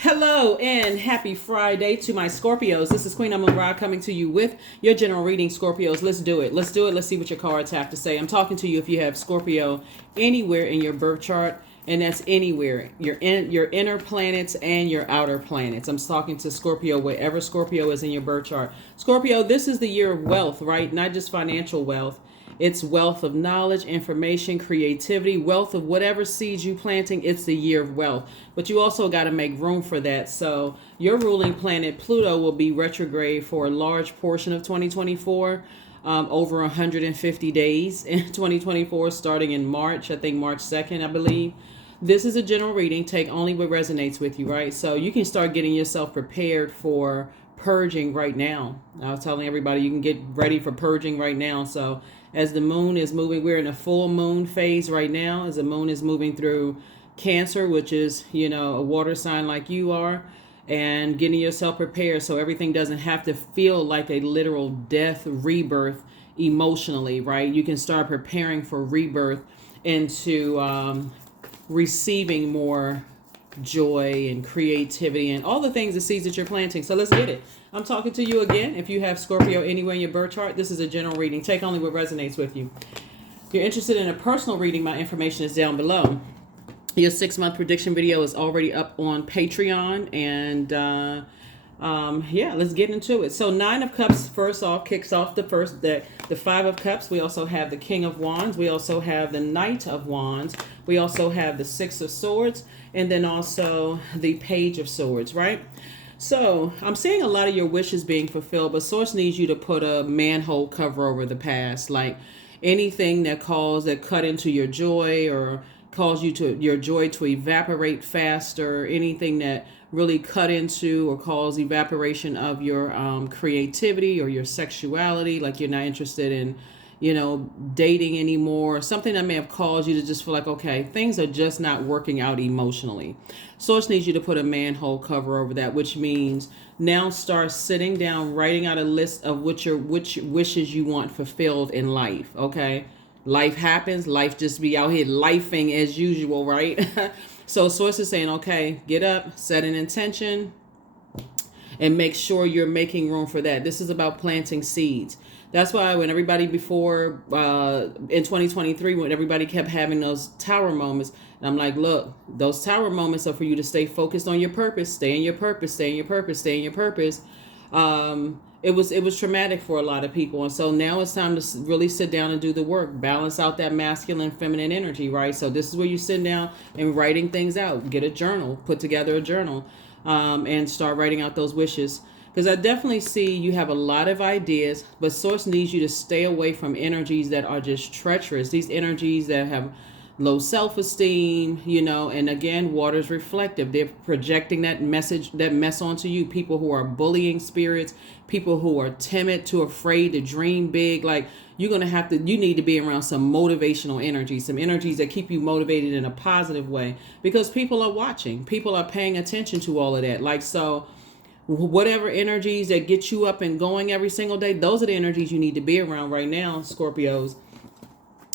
Hello and happy Friday to my Scorpios. This is Queen Amun Ra coming to you with your general reading, Scorpios. Let's do it. Let's do it. Let's see what your cards have to say. I'm talking to you if you have Scorpio anywhere in your birth chart, and that's anywhere. Your inner planets and your outer planets. I'm talking to Scorpio wherever Scorpio is in your birth chart. Scorpio, this is the year of wealth, right? Not just financial wealth. It's wealth of knowledge, information, creativity, wealth of whatever seeds you planting. It's the year of wealth. But you also got to make room for that. So your ruling planet Pluto will be retrograde for a large portion of 2024, over 150 days in 2024, starting in March. I think March 2nd, I believe. This is a general reading. Take only what resonates with you, right? So you can start getting yourself prepared for purging right now. I was telling everybody you can get ready for purging right now. So as the moon is moving, we're in a full moon phase right now, as the moon is moving through Cancer, which is, a water sign like you are, and getting yourself prepared so everything doesn't have to feel like a literal death, rebirth emotionally, right? You can start preparing for rebirth into receiving more joy and creativity and all the things, the seeds that you're planting. So let's get it. I'm talking to you again. If you have Scorpio anywhere in your birth chart, this is a general reading. Take only what resonates with you. If you're interested in a personal reading, my information is down below. Your 6-month prediction video is already up on Patreon, and let's get into it. So 9 of Cups first off kicks off the 5 of Cups. We also have the King of Wands. We also have the Knight of Wands. We also have the 6 of Swords, and then also the Page of Swords, right? So I'm seeing a lot of your wishes being fulfilled, but Source needs you to put a manhole cover over the past, like anything that cut into your joy or cause your joy to evaporate faster, anything that really cut into or cause evaporation of your creativity or your sexuality, like you're not interested in dating anymore, something that may have caused you to just feel like, okay, things are just not working out emotionally. Source needs you to put a manhole cover over that, which means now start sitting down, writing out a list of which wishes you want fulfilled in life, okay? Life happens, life just be out here lifing as usual, right? So Source is saying, okay, get up, set an intention, and make sure you're making room for that. This is about planting seeds. That's why when everybody before, in 2023, when everybody kept having those tower moments, and I'm like, look, those tower moments are for you to stay focused on your purpose, stay in your purpose, stay in your purpose, stay in your purpose. It was traumatic for a lot of people. And so now it's time to really sit down and do the work, balance out that masculine, feminine energy, right? So this is where you sit down and writing things out, get a journal, put together a journal, and start writing out those wishes. Because I definitely see you have a lot of ideas, but Source needs you to stay away from energies that are just treacherous. These energies that have low self-esteem, and again, water's reflective. They're projecting that mess onto you. People who are bullying spirits, people who are timid, too afraid to dream big. Like you need to be around some motivational energy, some energies that keep you motivated in a positive way, because people are watching, people are paying attention to all of that. Like, so whatever energies that get you up and going every single day, those are the energies you need to be around right now, Scorpios,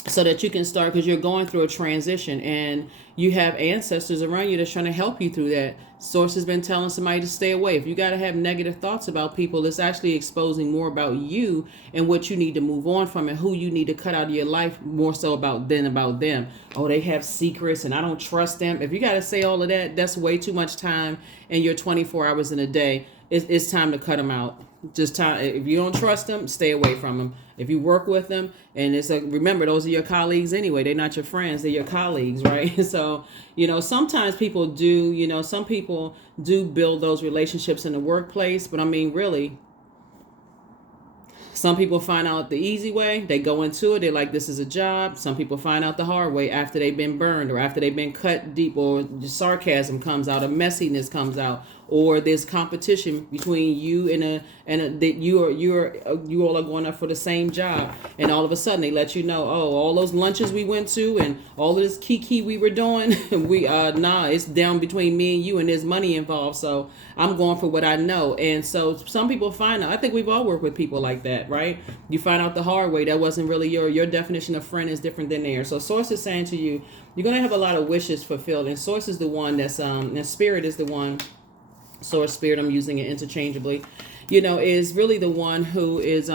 so that you can start, because you're going through a transition and you have ancestors around you that's trying to help you through that. Source has been telling somebody to stay away. If you got to have negative thoughts about people, it's actually exposing more about you and what you need to move on from and who you need to cut out of your life, more so about them. Oh, they have secrets and I don't trust them. If you got to say all of that, that's way too much time in your 24 hours in a day. It's time to cut them out. Just time. If you don't trust them, stay away from them. If you work with them, and remember, those are your colleagues anyway. They're not your friends. They're your colleagues, right? So, sometimes people do, some people do build those relationships in the workplace. But I mean, really, some people find out the easy way. They go into it. They're like, this is a job. Some people find out the hard way after they've been burned or after they've been cut deep, or sarcasm comes out, or messiness comes out, or there's competition between you that you all are going up for the same job, and all of a sudden they let you know, oh, all those lunches we went to and all of this kiki we were doing, it's down between me and you, and there's money involved, so I'm going for what I know. And so some people find out. I think we've all worked with people like that, right? You find out the hard way that wasn't really your definition of friend is different than theirs. So Source is saying to you, you're going to have a lot of wishes fulfilled, and Source is the one that's and Spirit is the one Source spirit, I'm using it interchangeably, you know, is really the one who is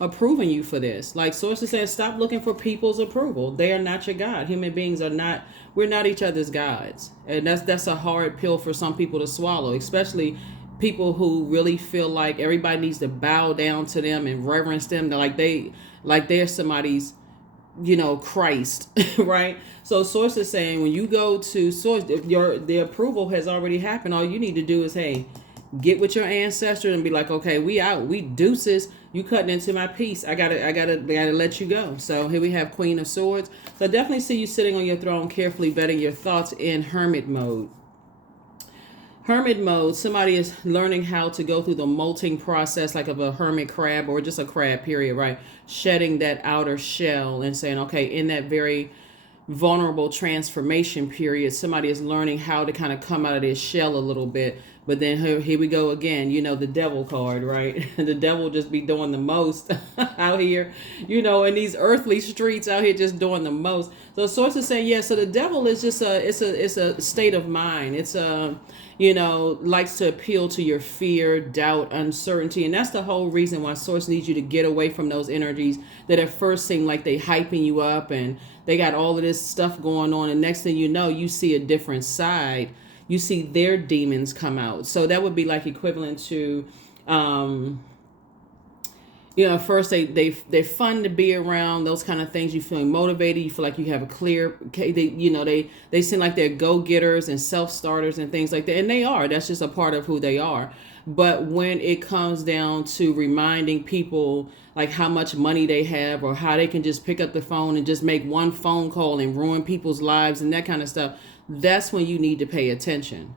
approving you for this. Like Source is saying, stop looking for people's approval. They are not your God. Human beings are not, we're not each other's gods. And that's a hard pill for some people to swallow, especially people who really feel like everybody needs to bow down to them and reverence them, like they're somebody's, you know, Christ, right? So Source is saying when you go to Source, the approval has already happened. All you need to do is, hey, get with your ancestors and be like, okay, we out, we deuces. You cutting into my piece. I gotta let you go. So here we have Queen of Swords. So I definitely see you sitting on your throne, carefully vetting your thoughts in hermit mode. Hermit mode, somebody is learning how to go through the molting process like of a hermit crab or just a crab, period, right? Shedding that outer shell and saying, okay, in that very vulnerable transformation period, somebody is learning how to kind of come out of their shell a little bit. But then here we go again, you know, the devil card, right? The devil just be doing the most out here, you know, in these earthly streets out here just doing the most. So Source is saying, yeah, so the devil is just it's a state of mind. It's you know, likes to appeal to your fear, doubt, uncertainty. And that's the whole reason why Source needs you to get away from those energies that at first seem like they hyping you up and they got all of this stuff going on. And next thing you know, you see a different side. You see their demons come out. So that would be like equivalent to, you know, first they're fun to be around, those kind of things. You feeling motivated, you feel like you have a clear, they seem like they're go-getters and self-starters and things like that, and they are. That's just a part of who they are. But when it comes down to reminding people like how much money they have or how they can just pick up the phone and just make one phone call and ruin people's lives and that kind of stuff, that's when you need to pay attention.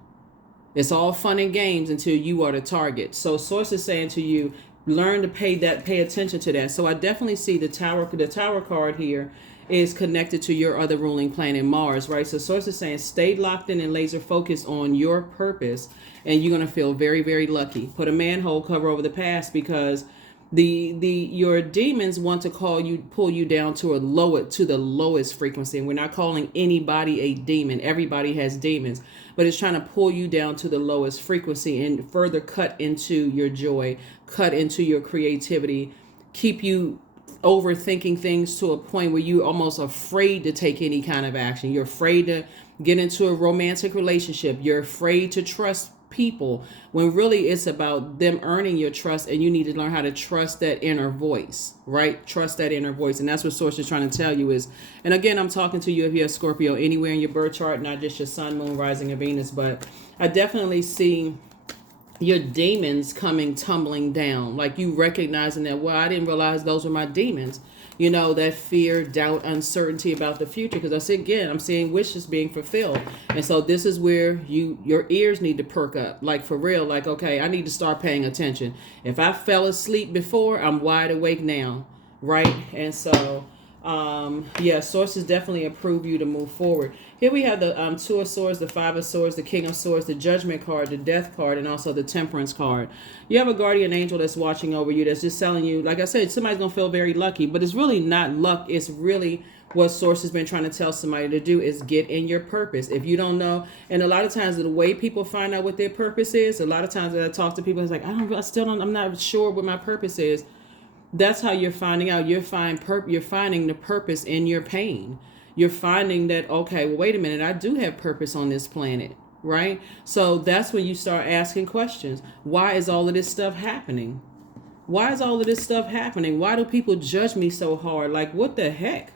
It's all fun and games until you are the target. So Source is saying to you, learn to pay attention to that. So I definitely see the tower card here is connected to your other ruling planet, Mars, right? So Source is saying stay locked in and laser focused on your purpose, and you're going to feel very, very lucky. Put a manhole cover over the past, because your demons want to pull you down to the lowest frequency. And we're not calling anybody a demon. Everybody has demons, but it's trying to pull you down to the lowest frequency and further cut into your joy, cut into your creativity, keep you overthinking things to a point where you're almost afraid to take any kind of action. You're afraid to get into a romantic relationship. You're afraid to trust people, when really it's about them earning your trust, and you need to learn how to trust that inner voice, right? Trust that inner voice. And that's what Source is trying to tell you is, and again, I'm talking to you if you're a Scorpio anywhere in your birth chart, not just your sun, moon, rising, and Venus, but I definitely see your demons coming tumbling down, like you recognizing that, well, I didn't realize those were my demons. You know, that fear, doubt, uncertainty about the future. Because I say again, I'm seeing wishes being fulfilled. And so this is where your ears need to perk up. Like for real, like, okay, I need to start paying attention. If I fell asleep before, I'm wide awake now. Right? And so, yeah, sources definitely approve you to move forward. Here we have the Two of Swords, the Five of Swords, the King of Swords, the Judgment card, the Death card, and also the Temperance card. You have a guardian angel that's watching over you, that's just telling you, like I said, somebody's going to feel very lucky, but it's really not luck. It's really what Source has been trying to tell somebody to do is get in your purpose. If you don't know, and a lot of times the way people find out what their purpose is, a lot of times when I talk to people, it's like, I'm not sure what my purpose is. That's how you're finding out. You're finding the purpose in your pain. You're finding that, okay, well, wait a minute, I do have purpose on this planet, right? So that's when you start asking questions. Why is all of this stuff happening? Why is all of this stuff happening? Why do people judge me so hard? Like, what the heck?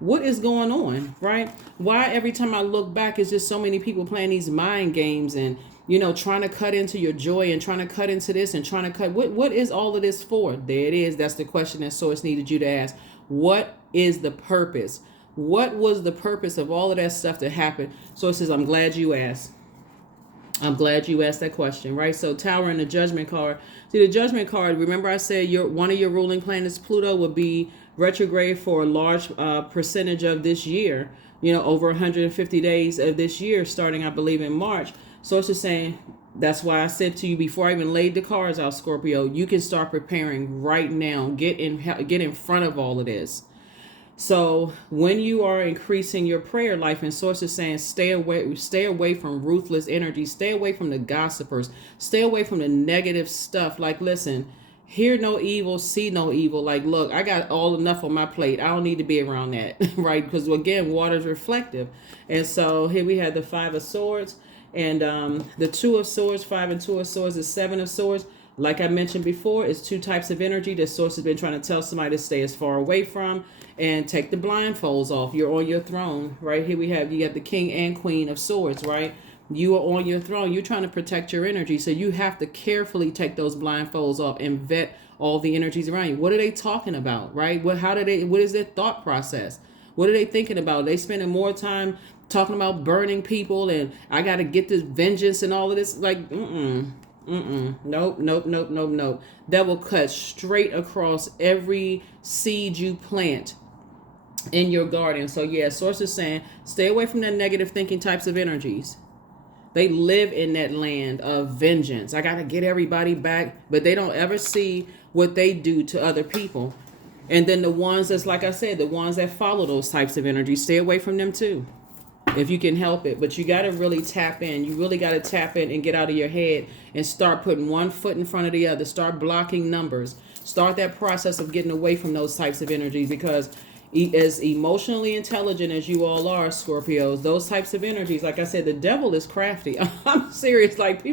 What is going on, right? Why every time I look back, it's just so many people playing these mind games and, you know, trying to cut into your joy and trying to cut into this and trying to cut. What is all of this for? There it is. That's the question that Source needed you to ask. What is the purpose? What was the purpose of all of that stuff that happened? Source says, I'm glad you asked. I'm glad you asked that question, right? So Tower and the Judgment card. See, the Judgment card, remember I said one of your ruling planets, Pluto, would be retrograde for a large percentage of this year, you know, over 150 days of this year, starting, I believe, in March. So it's just saying, that's why I said to you before I even laid the cards out, Scorpio, you can start preparing right now. Get in front of all of this. So when you are increasing your prayer life, and Source is saying stay away from ruthless energy, stay away from the gossipers, stay away from the negative stuff. Like, listen, hear no evil, see no evil. Like, look, I got all enough on my plate. I don't need to be around that, right? Because again, water is reflective. And so here we have the Five of Swords and the Two of Swords. Five and Two of Swords is Seven of Swords. Like I mentioned before, it's two types of energy that Source has been trying to tell somebody to stay as far away from, and take the blindfolds off. You're on your throne. Right here you have the King and Queen of Swords, right? You are on your throne. You're trying to protect your energy. So you have to carefully take those blindfolds off and vet all the energies around you. What are they talking about, right? What is their thought process? What are they thinking about? They spending more time talking about burning people and I got to get this vengeance and all of this. Like, nope. That will cut straight across every seed you plant in your garden. So yeah, Source is saying stay away from the negative thinking types of energies. They live in that land of vengeance. I got to get everybody back, but they don't ever see what they do to other people. And then the ones that's, like I said, the ones that follow those types of energies, stay away from them too, if you can help it. But you got to really tap in. You really got to tap in and get out of your head and start putting one foot in front of the other. Start blocking numbers. Start that process of getting away from those types of energies, because as emotionally intelligent as you all are, Scorpios, those types of energies, like I said, the devil is crafty. I'm serious. Like,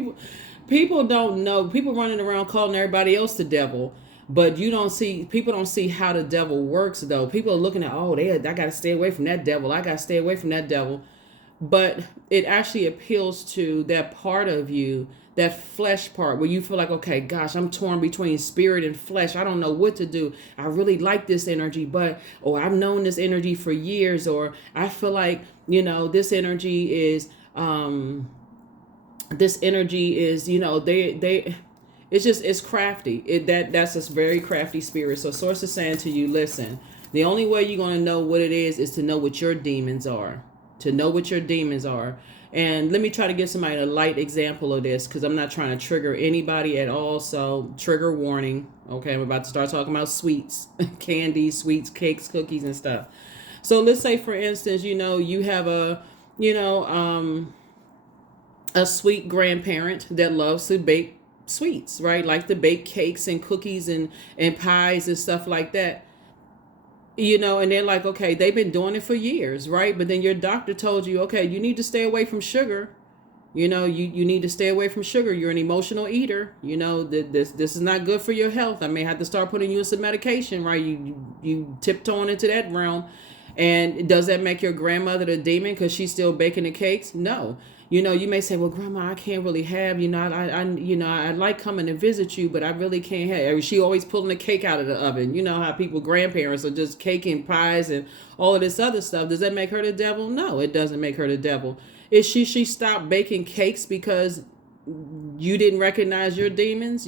people don't know. People running around calling everybody else the devil, but people don't see how the devil works, though. People are looking at, I got to stay away from that devil. I got to stay away from that devil. But it actually appeals to that part of you, that flesh part, where you feel like, okay, gosh, I'm torn between spirit and flesh. I don't know what to do. I really like this energy, or I've known this energy for years, or I feel like, this energy is, it's crafty. That's a very crafty spirit. So Source is saying to you, listen, the only way you're going to know what it is to know what your demons are. And let me try to give somebody a light example of this, because I'm not trying to trigger anybody at all. So trigger warning. Okay, I'm about to start talking about sweets, candy, sweets, cakes, cookies, and stuff. So let's say, for instance, you have a sweet grandparent that loves to bake sweets, right? Like to bake cakes and cookies and pies and stuff like that. And they're like, okay, they've been doing it for years, right? But then your doctor told you, okay, you need to stay away from sugar. You need to stay away from sugar. You're an emotional eater. This is not good for your health. I may have to start putting you on some medication, right? You tiptoeing into that realm. And does that make your grandmother the demon because she's still baking the cakes? No. You may say, well, Grandma, I can't really have, I like coming to visit you, but I really can't have. She always pulling the cake out of the oven. You know how grandparents are just caking pies and all of this other stuff. Does that make her the devil? No, it doesn't make her the devil. Is she stopped baking cakes because you didn't recognize your demons,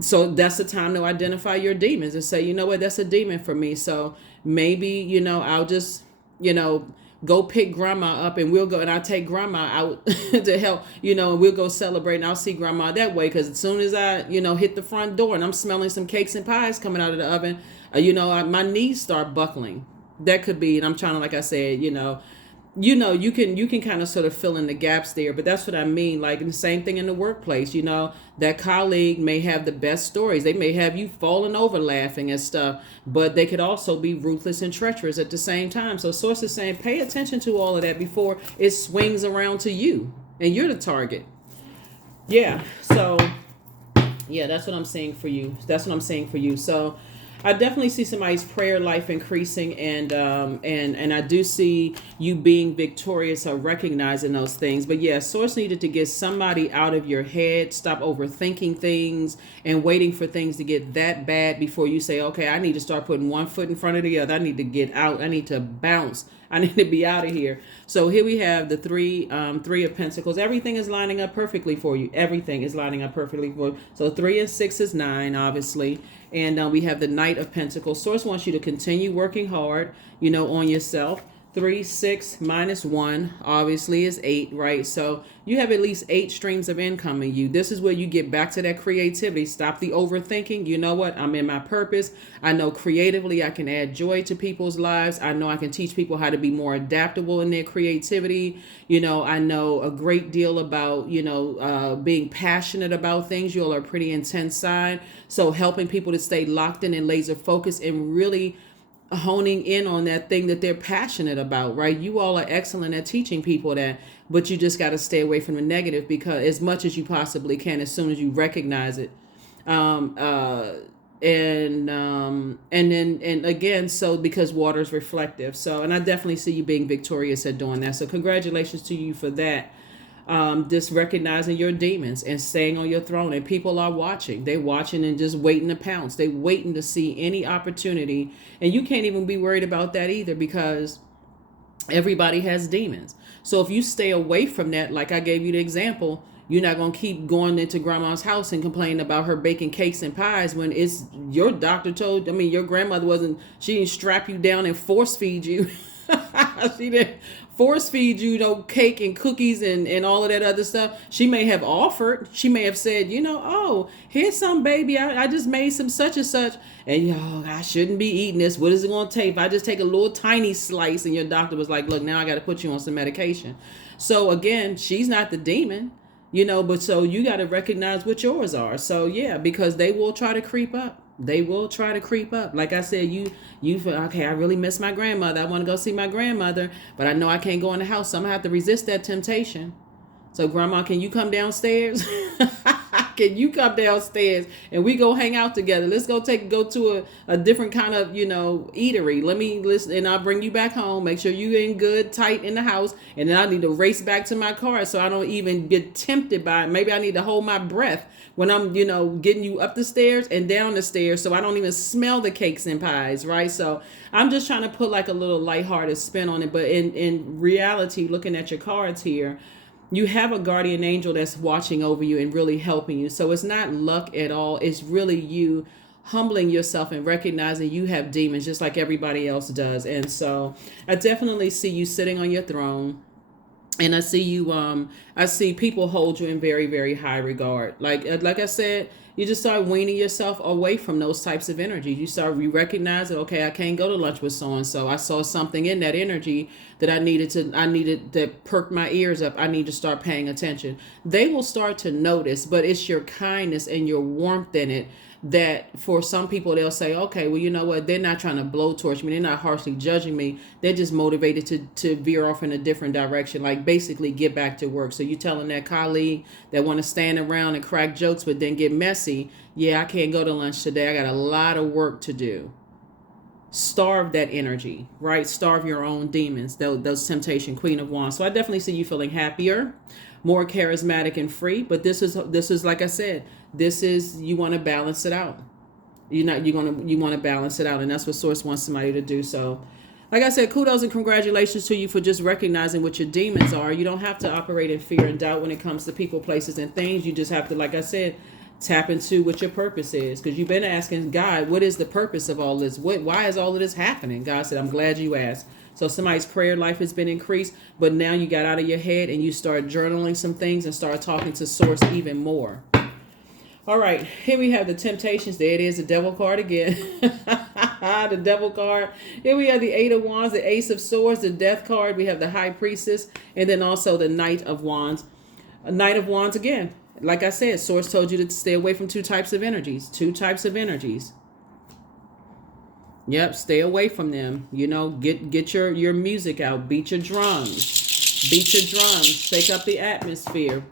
So that's the time to identify your demons and say, you know what, that's a demon for me. So maybe, I'll just, go pick Grandma up and I'll take Grandma out to help, and we'll go celebrate, and I'll see Grandma that way. Because as soon as I, hit the front door and I'm smelling some cakes and pies coming out of the oven, my knees start buckling. That could be, and I'm trying to, like I said, you can kind of sort of fill in the gaps there, but that's what I mean. Like, the same thing in the workplace, that colleague may have the best stories. They may have you falling over laughing and stuff, but they could also be ruthless and treacherous at the same time. So Source is saying, pay attention to all of that before it swings around to you and you're the target. Yeah. So yeah, that's what I'm saying for you. So I definitely see somebody's prayer life increasing, and I do see you being victorious or recognizing those things. But yeah, Source needed to get somebody out of your head. Stop overthinking things and waiting for things to get that bad before you say, okay, I need to start putting one foot in front of the other. I need to get out. I need to bounce. I need to be out of here. So here we have the three of Pentacles. Everything is lining up perfectly for you. Everything is lining up perfectly for you. So 3 and 6 is 9, obviously. And we have the Knight of Pentacles. Source wants you to continue working hard, on yourself. 3, 6 minus 1 obviously is 8, right? So you have at least 8 streams of income in you. This is where you get back to that creativity. Stop the overthinking. You know what? I'm in my purpose. I know creatively I can add joy to people's lives. I know I can teach people how to be more adaptable in their creativity. I know a great deal about, being passionate about things. You all are a pretty intense side. So helping people to stay locked in and laser focused and really honing in on that thing that they're passionate about, right? You all are excellent at teaching people that, but you just got to stay away from the negative, because as much as you possibly can, as soon as you recognize it. And again, so because water is reflective. So, and I definitely see you being victorious at doing that. So congratulations to you for that. Just recognizing your demons and staying on your throne, and people are watching. They're watching and just waiting to pounce. They're waiting to see any opportunity, and you can't even be worried about that either, because everybody has demons. So if you stay away from that, like I gave you the example, you're not going to keep going into grandma's house and complaining about her baking cakes and pies when it's your doctor told, your grandmother she didn't strap you down and force feed you. She didn't force feed you, cake and cookies and all of that other stuff. She may have offered. She may have said, oh, here's some, baby. I just made some such and such. And, I shouldn't be eating this. What is it going to take if I just take a little tiny slice? And your doctor was like, look, now I got to put you on some medication. So, again, she's not the demon, but so you got to recognize what yours are. So, yeah, because they will try to creep up. They will try to creep up. Like I said, you feel, okay, I really miss my grandmother. I want to go see my grandmother, but I know I can't go in the house. So I'm going to have to resist that temptation. So Grandma, can you come downstairs? Can you come downstairs and we go hang out together? Let's go to a different kind of, eatery. Let me listen, and I'll bring you back home. Make sure you in good, tight in the house. And then I need to race back to my car so I don't even get tempted by it. Maybe I need to hold my breath when I'm, getting you up the stairs and down the stairs, so I don't even smell the cakes and pies, right? So I'm just trying to put like a little lighthearted spin on it. But in reality, looking at your cards here, you have a guardian angel that's watching over you and really helping you. So it's not luck at all. It's really you humbling yourself and recognizing you have demons just like everybody else does. And so I definitely see you sitting on your throne. And I see you, I see people hold you in very, very high regard. Like I said, you just start weaning yourself away from those types of energy. You recognize that, okay, I can't go to lunch with so-and-so. I saw something in that energy that I needed to perk my ears up. I need to start paying attention. They will start to notice, but it's your kindness and your warmth in it that for some people, they'll say, okay, well, you know what? They're not trying to blowtorch me. They're not harshly judging me. They're just motivated to veer off in a different direction, like basically get back to work. So you telling that colleague that want to stand around and crack jokes, but then get messy. Yeah, I can't go to lunch today. I got a lot of work to do. Starve that energy, right? Starve your own demons, those temptation, Queen of Wands. So I definitely see you feeling happier, more charismatic and free. But this is like I said, this is, you want to balance it out. You want to balance it out, and that's what Source wants somebody to do. So, like I said, kudos and congratulations to you for just recognizing what your demons are. You don't have to operate in fear and doubt when it comes to people, places, and things. You just have to, like I said, tap into what your purpose is, because you've been asking God, what is the purpose of all this? Why is all of this happening? God said, I'm glad you asked. So somebody's prayer life has been increased, but now you got out of your head and you start journaling some things and start talking to Source even more. All right, here we have the temptations. There it is, the devil card again. The devil card. Here we have the 8 of Wands, the Ace of Swords, the death card. We have the High Priestess, and then also the Knight of Wands. A Knight of Wands again. Like I said, Source told you to stay away from two types of energies. Yep, stay away from them. Get your music out. Beat your drums. Shake up the atmosphere.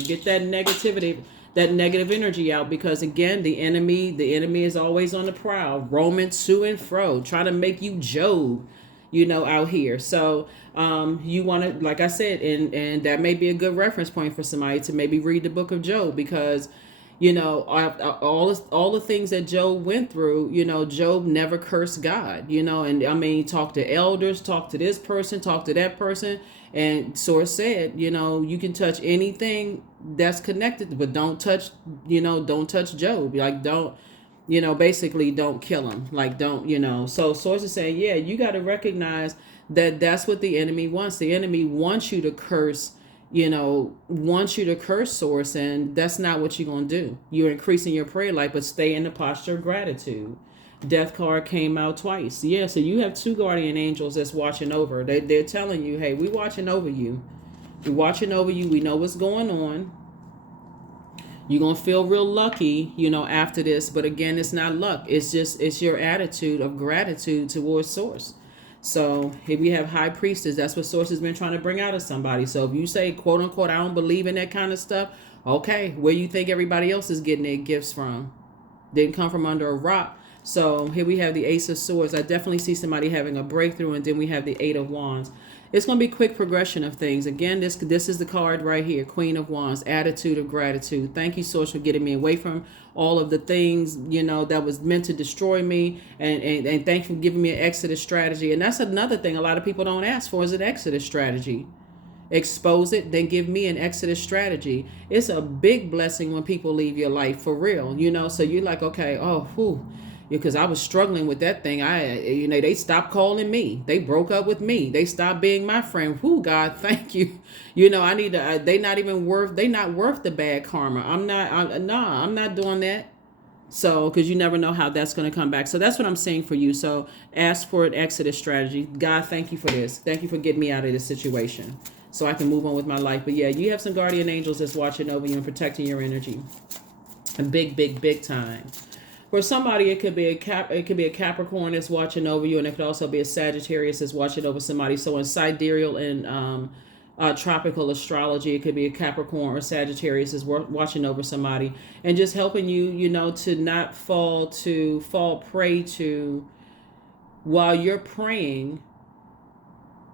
Get that negative energy out, because again, the enemy is always on the prowl, roaming to and fro, trying to make you Job, out here. So you want to, like I said, and that may be a good reference point for somebody to maybe read the book of Job, because all the things that Job went through, Job never cursed God, and talk to elders, talk to this person, talk to that person. And Source said, you can touch anything that's connected, but don't touch Job. Like, don't Basically don't kill them. Like, don't, So Source is saying, yeah, you got to recognize that that's what the enemy wants. The enemy wants you to curse, wants you to curse Source, and that's not what you're going to do. You're increasing your prayer life, but stay in the posture of gratitude. Death card came out twice. Yeah, so you have two guardian angels that's watching over. They're telling you, hey, we watching over you. We're watching over you. We know what's going on. You're going to feel real lucky, after this. But again, it's not luck. It's your attitude of gratitude towards Source. So here we have High Priestess. That's what Source has been trying to bring out of somebody. So if you say, quote unquote, I don't believe in that kind of stuff. Okay, where you think everybody else is getting their gifts from? Didn't come from under a rock. So here we have the Ace of Swords. I definitely see somebody having a breakthrough. And then we have the Eight of Wands. It's going to be quick progression of things. Again, this is the card right here. Queen of Wands, attitude of gratitude. Thank you, Source, for getting me away from all of the things, that was meant to destroy me. And thank you for giving me an exodus strategy. And that's another thing a lot of people don't ask for is an exodus strategy. Expose it, then give me an exodus strategy. It's a big blessing when people leave your life, for real. So you're like, okay, because I was struggling with that thing. They stopped calling me. They broke up with me. They stopped being my friend. Whoo, God, thank you. I need to. They not worth the bad karma. I'm not doing that. So, because you never know how that's going to come back. So that's what I'm saying for you. So ask for an exodus strategy. God, thank you for this. Thank you for getting me out of this situation so I can move on with my life. But yeah, you have some guardian angels that's watching over you and protecting your energy. And big time. For somebody, it could be a Capricorn that's watching over you, and it could also be a Sagittarius that's watching over somebody. So in sidereal and tropical astrology, it could be a Capricorn or Sagittarius is watching over somebody and just helping you, to not fall prey to, while you're praying,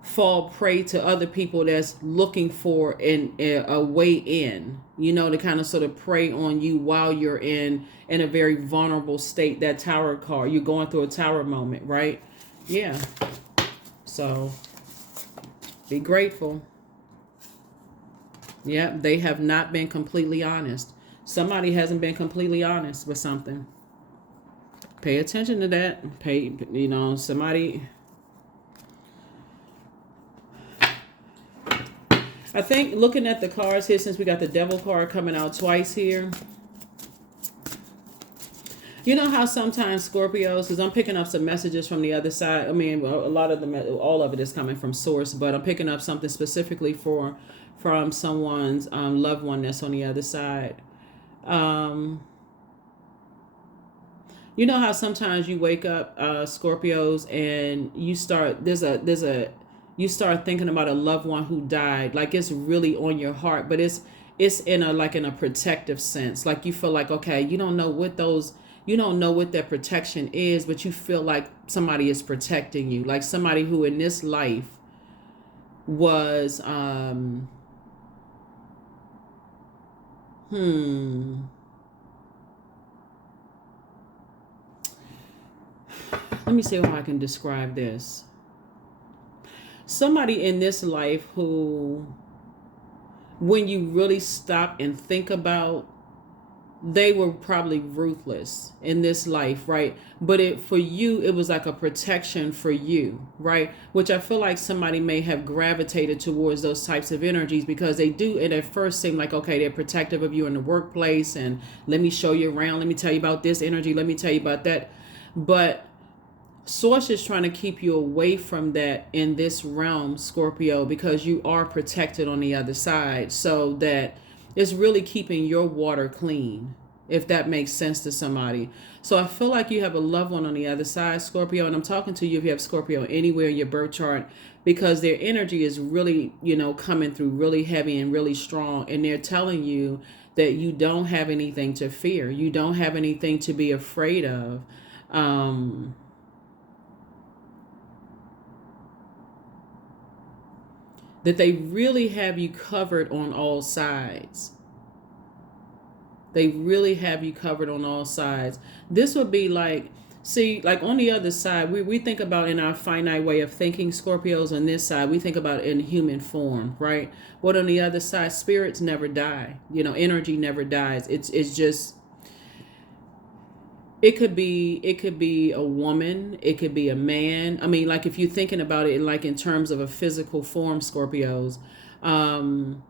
fall prey to other people that's looking for a way in, to kind of sort of prey on you while you're in a very vulnerable state. That Tower card, you're going through a Tower moment, right? Yeah. So be grateful. Yeah, they have not been completely honest. Somebody hasn't been completely honest with something. Pay attention to that. Somebody. I think looking at the cards here, since we got the Devil card coming out twice here. You know how sometimes Scorpios, because I'm picking up some messages from the other side. I mean, a lot of them, all of it is coming from Source, but I'm picking up something specifically from someone's loved one that's on the other side. You know how sometimes you wake up, Scorpios, and you start you start thinking about a loved one who died, like it's really on your heart, but it's in a protective sense. Like you feel like, okay, you don't know what their protection is, but you feel like somebody is protecting you, like somebody who in this life was let me see how I can describe this. Somebody in this life who, when you really stop and think about, they were probably ruthless in this life, right? But for you, it was like a protection for you, right? Which I feel like somebody may have gravitated towards those types of energies because they do, and at first seem like, okay, they're protective of you in the workplace, and let me show you around, let me tell you about this energy, let me tell you about that. But Source is trying to keep you away from that in this realm, Scorpio, because you are protected on the other side, so that it's really keeping your water clean, if that makes sense to somebody. So I feel like you have a loved one on the other side, Scorpio, and I'm talking to you if you have Scorpio anywhere in your birth chart, because their energy is really, coming through really heavy and really strong, and they're telling you that you don't have anything to fear. You don't have anything to be afraid of. That they really have you covered on all sides. They really have you covered on all sides. This would be like, see, like on the other side, we think about in our finite way of thinking, Scorpios on this side, we think about in human form, right? But on the other side, spirits never die. Energy never dies. It's just, it could be a woman, it could be a man. I mean, like if you're thinking about it like in terms of a physical form, Scorpios. Um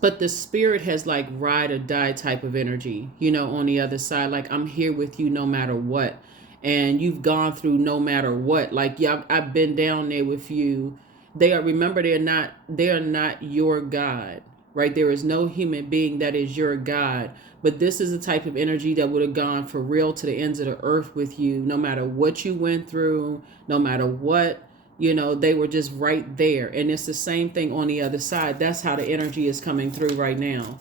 but the spirit has like ride or die type of energy, on the other side. Like, I'm here with you no matter what. And you've gone through no matter what. Like, yeah, I've been down there with you. Remember, they are not your God, right? There is no human being that is your God. But this is the type of energy that would have gone for real to the ends of the earth with you, no matter what you went through, no matter what. They were just right there. And it's the same thing on the other side. That's how the energy is coming through right now.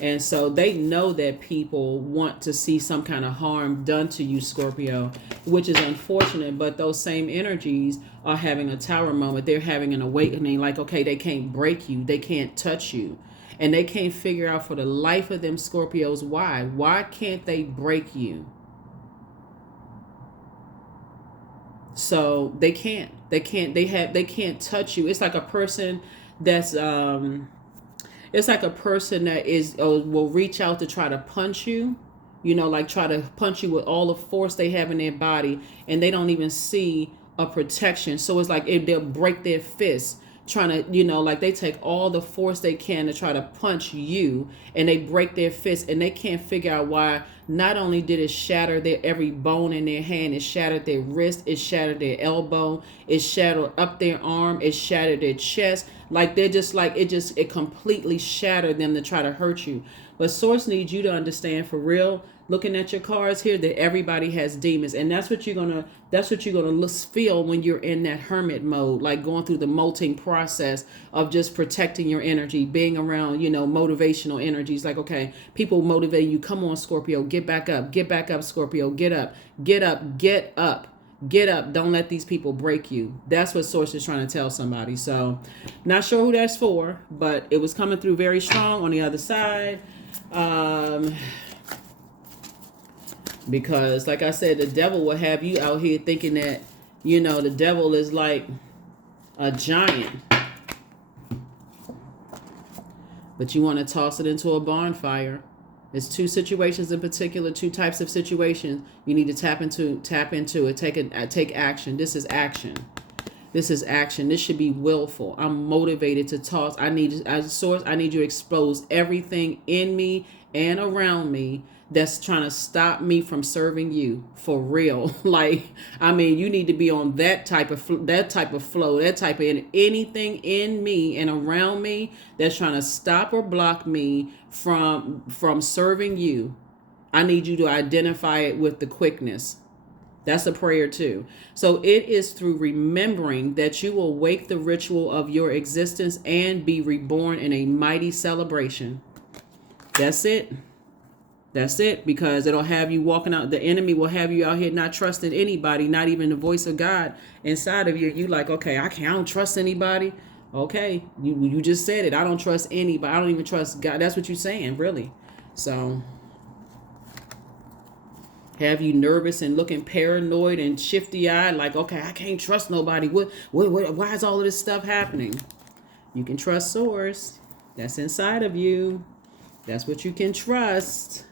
And so they know that people want to see some kind of harm done to you, Scorpio, which is unfortunate. But those same energies are having a tower moment. They're having an awakening. Like, okay, they can't break you. They can't touch you. And they can't figure out for the life of them, Scorpios, why. Why can't they break you? So they can't. They can't touch you. It's like a person that's it's like a person that will reach out to try to punch you, like try to punch you with all the force they have in their body, and they don't even see a protection. So it's like they'll break their fists trying to, like they take all the force they can to try to punch you, and they break their fists, and they can't figure out why. Not only did it shatter their every bone in their hand, it shattered their wrist, it shattered their elbow, it shattered up their arm, it shattered their chest. Like they're just like it completely shattered them to try to hurt you. But Source needs you to understand for real, looking at your cards here, that everybody has demons, and that's what you're gonna feel when you're in that hermit mode, like going through the molting process of just protecting your energy, being around, motivational energies. Like, okay, people motivate you. Come on, Scorpio, get back up, Scorpio, get up, get up, get up. Get up. Don't let these people break you. That's what Source is trying to tell somebody. So, not sure who that's for, but it was coming through very strong on the other side. Because, like I said, the devil will have you out here thinking that, the devil is like a giant. But you want to toss it into a bonfire. There's two situations in particular, two types of situations you need to tap into it. Take action. This is action. This is action. This should be willful. I'm motivated to toss. As a Source, I need you to expose everything in me and around me that's trying to stop me from serving you for real. Like, I mean, you need to be on that type of flow, that type of anything in me and around me that's trying to stop or block me from serving you. I need you to identify it with the quickness. That's a prayer too. So it is through remembering that you will wake the ritual of your existence and be reborn in a mighty celebration. That's it. That's it, because it'll have you walking out. The enemy will have you out here not trusting anybody, not even the voice of God inside of you. You like, okay, I don't trust anybody. Okay, you just said it. I don't trust anybody. I don't even trust God. That's what you're saying, really. So have you nervous and looking paranoid and shifty-eyed, like, okay, I can't trust nobody. What why is all of this stuff happening? You can trust Source. That's inside of you. That's what you can trust.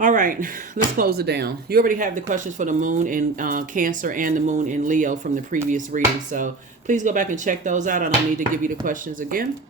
All right, let's close it down. You already have the questions for the moon in Cancer and the moon in Leo from the previous reading. So please go back and check those out. I don't need to give you the questions again.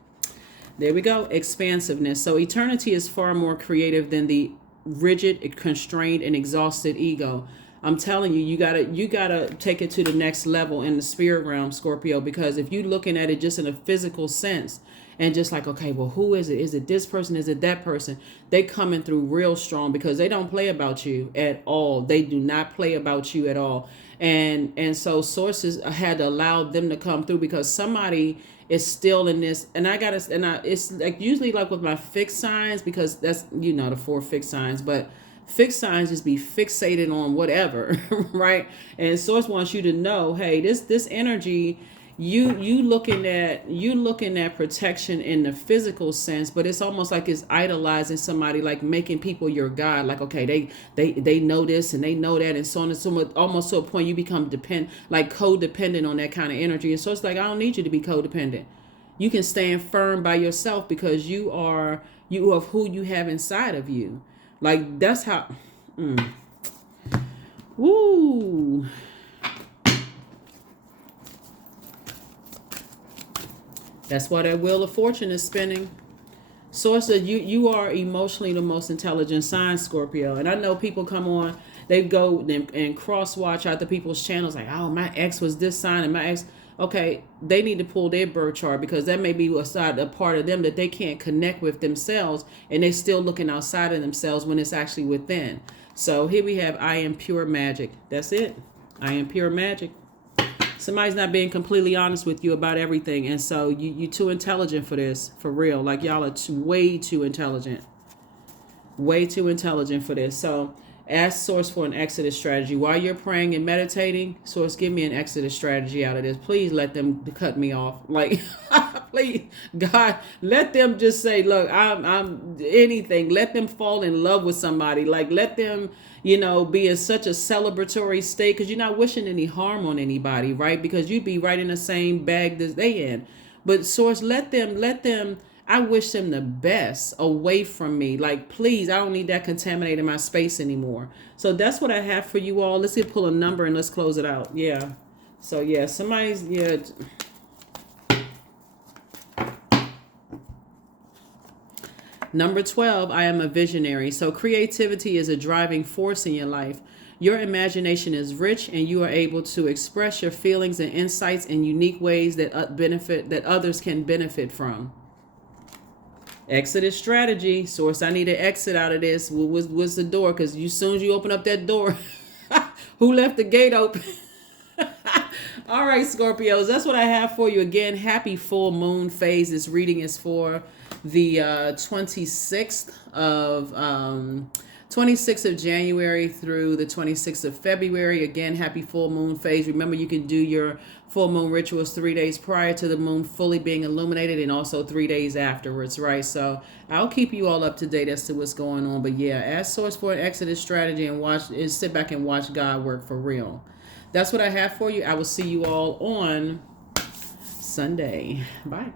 There we go. Expansiveness. So eternity is far more creative than the rigid, constrained, and exhausted ego. I'm telling you, you gotta take it to the next level in the spirit realm, Scorpio, because if you're looking at it just in a physical sense, and just like, okay, well, who is it? Is it this person? Is it that person? They coming through real strong because they don't play about you at all. They do not play about you at all. And so Sources had to allow them to come through because somebody is still in this. And it's like usually like with my fixed signs, because that's, the 4 fixed signs, but fixed signs just be fixated on whatever, right? And Source wants you to know, hey, this energy, you looking at protection in the physical sense, but it's almost like it's idolizing somebody, like making people your god. Like, okay, they know this and they know that, and so on and so on, almost to a point you become codependent on that kind of energy. And so it's like, I don't need you to be codependent. You can stand firm by yourself because you are who you have inside of you. Like, that's how Woo. That's why that wheel of fortune is spinning. Source says you are emotionally the most intelligent sign, Scorpio. And I know people come on, they go and cross watch out the people's channels like, oh, my ex was this sign and my ex. Okay, they need to pull their birth chart because that may be a part of them that they can't connect with themselves, and they're still looking outside of themselves when it's actually within. So here we have I am pure magic. That's it. I am pure magic. Somebody's not being completely honest with you about everything, and so you too intelligent for this, for real. Like y'all are way too intelligent. Way too intelligent for this. So ask Source for an exodus strategy. While you're praying and meditating, Source, give me an exodus strategy out of this. Please let them cut me off. Like, please, God, let them just say, look, I'm anything. Let them fall in love with somebody. Like, let them, be in such a celebratory state because you're not wishing any harm on anybody, right? Because you'd be right in the same bag that they in. But Source, let them, I wish them the best away from me. Like, please, I don't need that contaminating my space anymore. So that's what I have for you all. Let's pull a number and let's close it out. Yeah. So, yeah, Number 12, I am a visionary. So creativity is a driving force in your life. Your imagination is rich and you are able to express your feelings and insights in unique ways that others can benefit from. Exodus strategy. Source, I need an exit out of this. What's the door? Because as soon as you open up that door, who left the gate open? All right, Scorpios, that's what I have for you. Again, happy full moon phase. This reading is for the 26th of January through the 26th of February. Again, happy full moon phase. Remember, you can do your full moon rituals 3 days prior to the moon fully being illuminated and also 3 days afterwards, right? So I'll keep you all up to date as to what's going on. But yeah, ask Source for an exodus strategy and sit back and watch God work for real. That's what I have for you. I will see you all on Sunday. Bye.